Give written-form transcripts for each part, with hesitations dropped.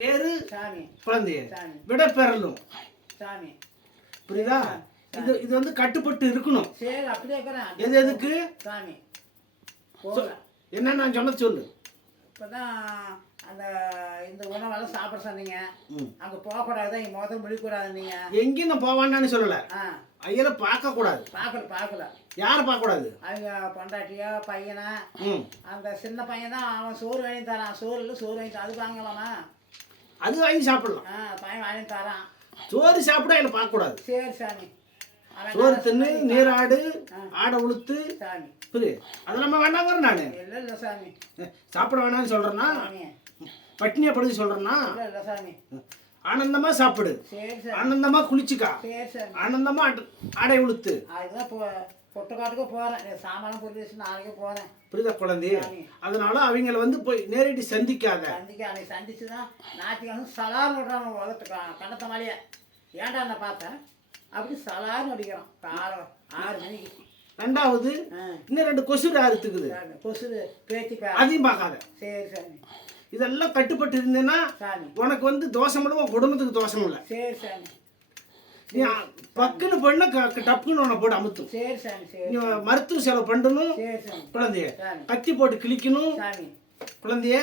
பேரு குழந்தைய விட பெறலும் சாமி. புரியுதா? இது இது வந்து கட்டுப்பட்டு இருக்கணும். சரி அப்படியே எது எதுக்கு சாமி என்ன நான் சொன்ன சொல்லு. இப்போதான் அந்த இந்த உணவெல்லாம் சாப்பிட சொன்னீங்க. அங்கே போகக்கூடாது, இங்கே முகத்தில் முடிக்கூடாது. நீங்கள் எங்கேயும் நான் போவான்னு சொல்லலை. ஐயரை பார்க்க கூடாது. பார்க்கல யாரை பார்க்க கூடாது? அவங்க பொண்டாட்டியோ பையனா அந்த சின்ன பையன் தான் அவன் சோறு வாங்கி தரான். சோறு வாங்கி அது வாங்கலாமா? அது வாங்கி சாப்பிடலாம். பையன் வாங்கி தரான். சோறு சாப்பிட என்ன பார்க்க கூடாது. சரி சாமி. சோறு தின்னு நீராடு ஆடை உளுத்து சாமி புரியுது. அது நம்ம வேண்டாங்கிற நான் இல்லை சாமி சாப்பிட வேணாம்னு சொல்றேன்னா, பட்டினியா படுத்து சொல்றேன்னா, இல்லை சாமி ஆனந்தமா சாப்பிடு, ஆனந்தமா குளிச்சுக்கா, ஆனந்தமா ஆடை உளுத்து. அதுதான் பொட்டக்காட்டுக்கு போறேன். சாமான் பொருள் வச்சு நாளைக்கு போறேன். புரியுதா குழந்தைய? அதனால அவங்கள வந்து போய் நேரடி சந்திக்காத. அன்னைக்கு சந்திச்சுதான் ஞாயிற்றுக்கிழமை சலார் விடுறாங்க. உலகத்துக்கு கண்ணத்த மாதிரியே ஏன்டா நான் பார்த்தேன் அப்படி சலார்னு அடிக்கிறோம். காலம் 6 மணிக்கு. ரெண்டாவது இன்னும் 2 கொசுறு அறுத்துக்குது. கொசுறு பேத்திக்கா அதையும் பார்க்காத. சரி சாமி. இதெல்லாம் கட்டுப்பட்டு இருந்தேன்னா உனக்கு வந்து தோஷம் இல்லை, உன் குடும்பத்துக்கு தோஷம் இல்லை. சரி சாமி. நீ பக்குன்னு பண்ண டப்புன்னு உன்னை போட்டு அமுத்தும். சரி சாமி. நீ மருத்துவ செலவு பண்ணணும். குழந்தைய கத்தி போட்டு கிழிக்கணும். குழந்தைய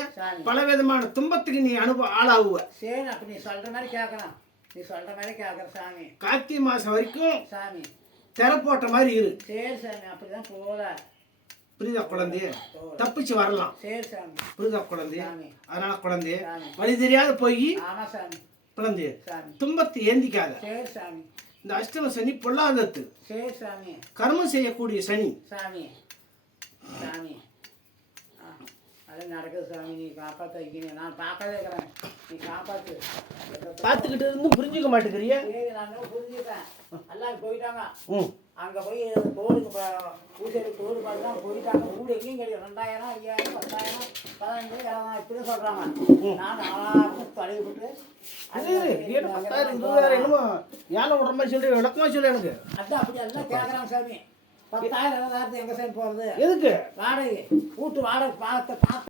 பல விதமான துன்பத்துக்கு நீ ஆளாகுவ. சரி அப்ப நீ சொல்ற மாதிரி கேட்கலாம். நீ சொல்ற மாதிரி கேட்கற சாமி. கார்த்திகை மாசம் வரைக்கும் சாமி திரை போட்ட மாதிரி இரு. சரி சாமி. அப்படிதான் போல. புரியுதா குழந்தைய? தப்பிச்சு வரலாம். சரி சாமி. புரியுதா குழந்தைய? அதனால குழந்தைய வழி தெரியாத போய் குழந்தைய துன்பத்தை ஏந்திக்காத. சரி சாமி. இந்த அஷ்டம சனி பொல்லாதத்து. சரி சாமி. கர்மம் செய்யக்கூடிய சனி. சாமி சாமி அது நடக்குது சாமி. நீ காப்பாற்ற வைக்கணும். நான் பார்க்கவே இருக்கிறேன். நீ காப்பாற்று. பார்த்துக்கிட்டு இருந்தும் புரிஞ்சுக்க மாட்டேங்கிறிய. நான் புரிஞ்சுக்கிறேன். எல்லாம் போயிட்டாங்க. அங்கே போய் தோடுக்கு பூசைக்கு தோடு பார்த்து தான் போயிட்டாங்க. ஊடு எங்கேயும் கிடையாது. 2000 5000 10,000 15 20,000 இப்படி சொல்கிறாங்க. நான் 4000 தடவி விட்டு 10,000 20,000 என்னமோ ஏழை விடுற மாதிரி சொல்லி விளக்கமாக சொல்லி எனக்கு. அதான் அப்படி எல்லாம் கேட்குறாங்க சாமி. 10,000 20,000 எங்கே சாமி போகிறது? எதுக்கு? வாடகை வீட்டு வாடகை பார்த்து